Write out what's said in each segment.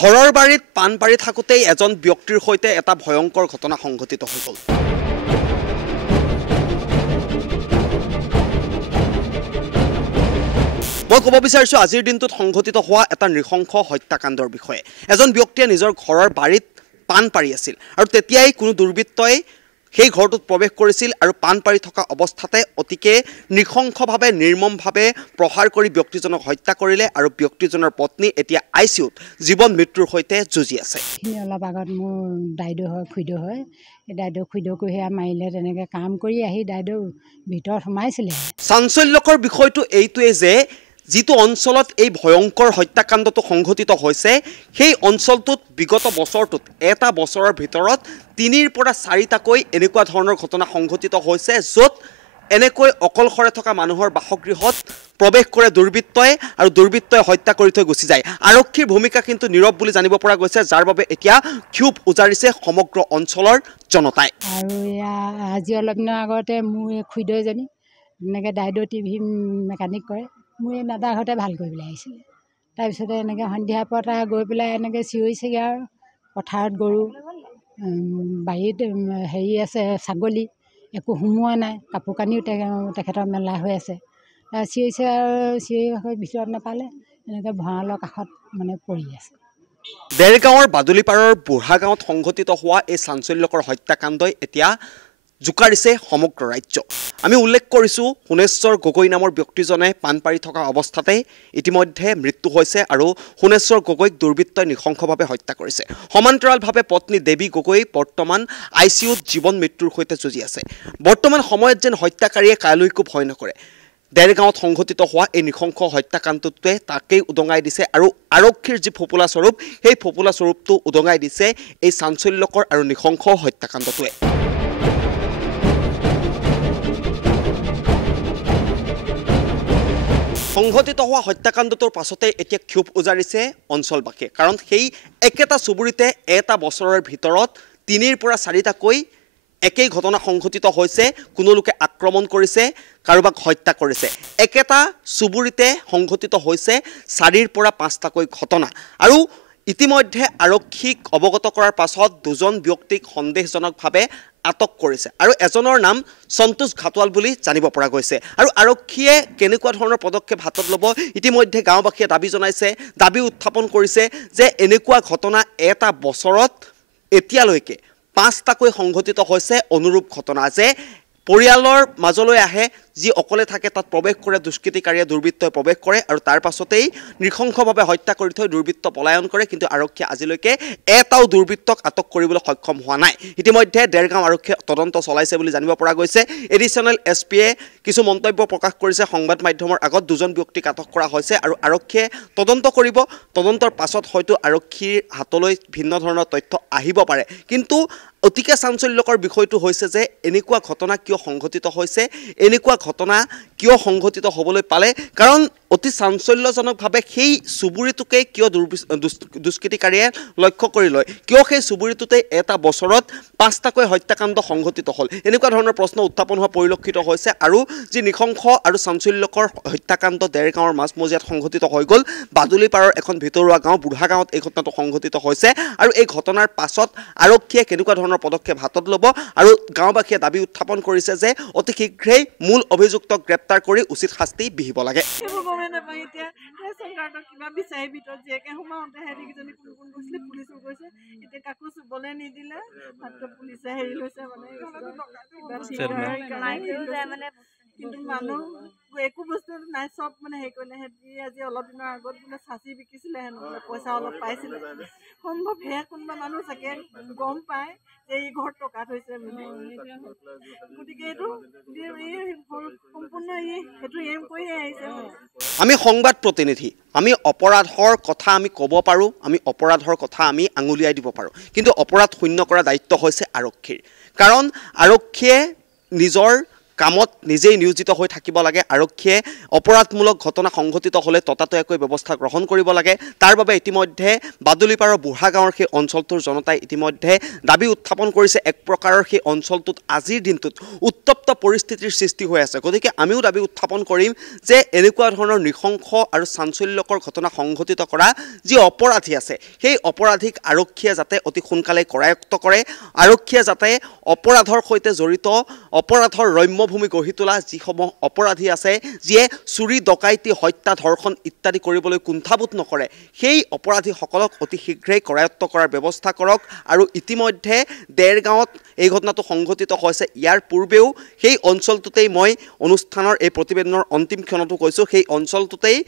ঘৰৰ বাৰীত পাণ পাৰি থাকোঁতেই এজন ব্যক্তিৰ সৈতে এটা ভয়ংকৰ ঘটনা সংঘটিত হৈ গ'ল। মই ক'ব বিচাৰিছোঁ আজিৰ দিনটোত সংঘটিত হোৱা এটা নৃশংস হত্যাকাণ্ডৰ বিষয়ে। এজন ব্যক্তিয়ে নিজৰ ঘৰৰ বাৰীত পাণ পাৰি আছিল আৰু তেতিয়াই কোনো দুৰ্বৃত্তই সেই ঘৰটোত প্ৰৱেশ কৰিছিল আৰু পাণ পাৰি থকা অৱস্থাতে অতিকে নৃশংসভাৱে নিৰ্মমভাৱে প্ৰহাৰ কৰি ব্যক্তিজনক হত্যা কৰিলে আৰু ব্যক্তিজনৰ পত্নী এতিয়া ICUত জীৱন মৃত্যুৰ সৈতে যুঁজি আছে। অলপ আগত মোৰ দাইদেউ হয় খুইদেউ হয়, দাইদেউ খুইদেউকো সেয়া মাৰিলে, তেনেকৈ কাম কৰি আহি দাইদেউ ভিতৰত সোমাইছিলে। চাঞ্চল্যকৰ বিষয়টো এইটোৱে যে যিটো অঞ্চলত এই ভয়ংকৰ হত্যাকাণ্ডটো সংঘটিত হৈছে সেই অঞ্চলটোত বিগত বছৰটোত এটা বছৰৰ ভিতৰত 3ৰ পৰা 4টাকৈ এনেকুৱা ধৰণৰ ঘটনা সংঘটিত হৈছে য'ত এনেকৈ অকলশৰে থকা মানুহৰ বাসগৃহত প্ৰৱেশ কৰে দুৰ্বৃত্তই আৰু দুৰ্বৃত্তই হত্যা কৰি থৈ গুচি যায়। আৰক্ষীৰ ভূমিকা কিন্তু নীৰৱ বুলি জানিব পৰা গৈছে, যাৰ বাবে এতিয়া ক্ষোভ উজাৰিছে সমগ্ৰ অঞ্চলৰ জনতাই। আৰু এয়া আজি অলপ দিনৰ আগতে মোৰ এই খুইদেউ এজনী এনেকৈ দাইদেউ TV মেকানিক কৰে, মোৰ এই দাদা ঘৰতে ভাল কৰিবলৈ আহিছিলে। তাৰপিছতে এনেকৈ সন্ধিয়াৰ পৰা গৈ পেলাই এনেকৈ চিঞৰিছেগৈ আৰু পথাৰত গৰু, বাৰীত হেৰি আছে ছাগলী, একো সোমোৱা নাই, কাপোৰ কানিও তেখেতৰ মেলা হৈ আছে। চিঞৰিছে আৰু চিঞৰি ভিতৰত নাপালে, এনেকৈ ভঁৰালৰ কাষত মানে পৰি আছে। দেৰগাঁৱৰ বাদুলিপাৰৰ বুঢ়া গাঁৱত সংঘটিত হোৱা এই চাঞ্চল্যকৰ হত্যাকাণ্ডই এতিয়া জোকাৰিছে সমগ্ৰ ৰাজ্য। আমি উল্লেখ কৰিছোঁ সোণেশ্বৰ গগৈ নামৰ ব্যক্তিজনে পাণ পাৰি থকা অৱস্থাতে ইতিমধ্যে মৃত্যু হৈছে আৰু সোণেশ্বৰ গগৈক দুৰ্বৃত্তই নৃশংসভাৱে হত্যা কৰিছে। সমান্তৰালভাৱে পত্নী দেৱী গগৈ বৰ্তমান ICUত জীৱন মৃত্যুৰ সৈতে যুঁজি আছে। বৰ্তমান সময়ত যেন হত্যাকাৰীয়ে কালৈকো ভয় নকৰে। দেৰগাঁৱত সংঘটিত হোৱা এই নৃশংস হত্যাকাণ্ডটোৱে তাকেই উদঙাই দিছে আৰু আৰক্ষীৰ যি ফোপোলা স্বৰূপ সেই ফোপোলা স্বৰূপটো উদঙাই দিছে এই চাঞ্চল্যকৰ আৰু নৃশংস হত্যাকাণ্ডটোৱে। সংঘটিত হোৱা হত্যাকাণ্ডটোৰ পাছতে এতিয়া ক্ষোভ উজাৰিছে অঞ্চলবাসীয়ে, কাৰণ সেই একেটা চুবুৰীতে এটা বছৰৰ ভিতৰত 3ৰ পৰা 4টাকৈ একেই ঘটনা সংঘটিত হৈছে। কোনো লোকে আক্ৰমণ কৰিছে, কাৰোবাক হত্যা কৰিছে। একেটা চুবুৰীতে সংঘটিত হৈছে 4ৰ পৰা 5টাকৈ ঘটনা আৰু ইতিমধ্যে আৰক্ষীক অৱগত কৰাৰ পাছত 2জন ব্যক্তিক সন্দেহজনকভাৱে আটক কৰিছে আৰু এজনৰ নাম সন্তোষ ঘাটোৱাল বুলি জানিব পৰা গৈছে। আৰু আৰক্ষীয়ে কেনেকুৱা ধৰণৰ পদক্ষেপ হাতত ল'ব ইতিমধ্যে গাঁওবাসীয়ে দাবী জনাইছে, দাবী উত্থাপন কৰিছে যে এনেকুৱা ঘটনা এটা বছৰত এতিয়ালৈকে 5টাকৈ সংঘটিত হৈছে অনুৰূপ ঘটনা, যে পৰিয়ালৰ মাজলৈ আহে, যি অকলে থাকে তাত প্ৰৱেশ কৰে দুষ্কৃতিকাৰীয়ে, দুৰ্বৃত্তই প্ৰৱেশ কৰে আৰু তাৰ পাছতেই নৃশংসভাৱে হত্যা কৰি থৈ দুৰ্বৃত্ত পলায়ন কৰে। কিন্তু আৰক্ষীয়ে আজিলৈকে এটাও দুৰ্বৃত্তক আটক কৰিবলৈ সক্ষম হোৱা নাই। ইতিমধ্যে দেৰগাঁও আৰক্ষীয়ে তদন্ত চলাইছে বুলি জানিব পৰা গৈছে। এডিশ্যনেল SPয়ে কিছু মন্তব্য প্ৰকাশ কৰিছে সংবাদ মাধ্যমৰ আগত। 2জন ব্যক্তিক আটক কৰা হৈছে আৰু আৰক্ষীয়ে তদন্ত কৰিব। তদন্তৰ পাছত হয়তো আৰক্ষীৰ হাতলৈ ভিন্ন ধৰণৰ তথ্য আহিব পাৰে। কিন্তু অতিকে চাঞ্চল্যকৰ বিষয়টো হৈছে যে এনেকুৱা ঘটনা কিয় সংঘটিত হৈছে, এনেকুৱা ঘটনা কিয় সংঘটিত হ'বলৈ পালে, কাৰণ অতি চাঞ্চল্যজনকভাৱে সেই চুবুৰীটোকে কিয় দুষ্কৃতিকাৰীয়ে লক্ষ্য কৰি লয়, কিয় সেই চুবুৰীটোতে এটা বছৰত 5টাকৈ হত্যাকাণ্ড সংঘটিত হ'ল, এনেকুৱা ধৰণৰ প্ৰশ্ন উত্থাপন হোৱা পৰিলক্ষিত হৈছে। আৰু যি নৃশংস আৰু চাঞ্চল্যকৰ হত্যাকাণ্ড দেৰগাঁৱৰ মাজমজিয়াত সংঘটিত হৈ গ'ল, বাদুলিপাৰৰ এখন ভিতৰুৱা গাঁও বুঢ়া গাঁৱত এই ঘটনাটো সংঘটিত হৈছে। আৰু এই ঘটনাৰ পাছত আৰক্ষীয়ে কেনেকুৱা ধৰণৰ পদক্ষেপ হাতত ল'ব আৰু গাঁওবাসীয়ে দাবী উত্থাপন কৰিছে যে অতি শীঘ্ৰেই মূল অভিযুক্তক গ্ৰেপ্তাৰ কৰি উচিত শাস্তি বিহিব লাগে। কিন্তু মানুহ একো বস্তু নাই, চব মানে হেৰি কৰিলে। সিহঁতি আজি অলপ দিনৰ আগত বোলে চাচি বিকিছিলে, হেনো বোলে পইচা অলপ পাইছিলে। সম্ভৱ সেয়া কোনোবা মানুহ চাগে গম পায় যে এই ঘৰত টকা থৈছে বুলি, গতিকে এইটো সম্পূৰ্ণ সেইটো এম কৰিয়ে আহিছে। আমি সংবাদ প্ৰতিনিধি, আমি অপৰাধৰ কথা আমি ক'ব পাৰোঁ, আমি অপৰাধৰ কথা আমি আঙুলিয়াই দিব পাৰোঁ, কিন্তু অপৰাধ শূন্য কৰা দায়িত্ব হৈছে আৰক্ষীৰ। কাৰণ আৰক্ষীয়ে নিজৰ কামত নিজেই নিয়োজিত হৈ থাকিব লাগে আৰক্ষীয়ে অপৰাধমূলক ঘটনা সংঘটিত হ'লে ততাতৈয়াকৈ ব্যৱস্থা গ্ৰহণ কৰিব লাগে তাৰ বাবে ইতিমধ্যে বাদুলিপাৰৰ বুঢ়া গাঁৱৰ সেই অঞ্চলটোৰ জনতাই ইতিমধ্যে দাবী উত্থাপন কৰিছে এক প্ৰকাৰৰ সেই অঞ্চলটোত আজিৰ দিনটোত উত্তপ্ত পৰিস্থিতিৰ সৃষ্টি হৈ আছে গতিকে আমিও দাবী উত্থাপন কৰিম যে এনেকুৱা ধৰণৰ নৃশংস আৰু চাঞ্চল্যকৰ ঘটনা সংঘটিত কৰা যি অপৰাধী আছে সেই অপৰাধীক আৰক্ষীয়ে যাতে অতি সোনকালে কৰায়ত্ব কৰে আৰক্ষীয়ে যাতে অপৰাধৰ সৈতে জড়িত অপৰাধৰ ৰম্যভূমি গঢ়ি তোলা যিসমূহ অপৰাধী আছে যিয়ে চুৰি ডকাইতি হত্যা ধৰ্ষণ ইত্যাদি কৰিবলৈ কুণ্ঠাবোধ নকৰে সেই অপৰাধীসকলক অতি শীঘ্ৰেই কৰায়ত্ব কৰাৰ ব্যৱস্থা কৰক আৰু ইতিমধ্যে দেৰগাঁৱত এই ঘটনাটো সংঘটিত হৈছে ইয়াৰ পূৰ্বেও সেই অঞ্চলটোতেই মই অনুষ্ঠানৰ এই প্ৰতিবেদনৰ অন্তিম ক্ষণতো কৈছোঁ সেই অঞ্চলটোতেই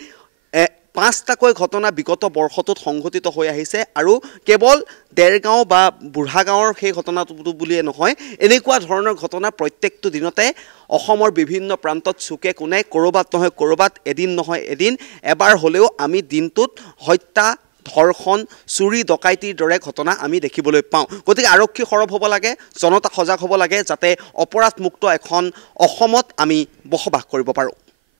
5টাকৈ ঘটনা বিগত বৰ্ষটোত সংঘটিত হৈ আহিছে আৰু কেৱল দেৰগাঁও বা বুঢ়া গাঁৱৰ সেই ঘটনাটো বুলিয়ে নহয় এনেকুৱা ধৰণৰ ঘটনা প্ৰত্যেকটো দিনতে অসমৰ বিভিন্ন প্ৰান্তত চুকে কোণে ক'ৰবাত নহয় ক'ৰবাত এদিন নহয় এদিন এবাৰ হ'লেও আমি দিনটোত হত্যা ধৰ্ষণ চুৰি ডকাইতিৰ দৰে ঘটনা আমি দেখিবলৈ পাওঁ গতিকে আৰক্ষী সৰব হ'ব লাগে জনতা সজাগ হ'ব লাগে যাতে অপৰাধমুক্ত এখন অসমত আমি বসবাস কৰিব পাৰোঁ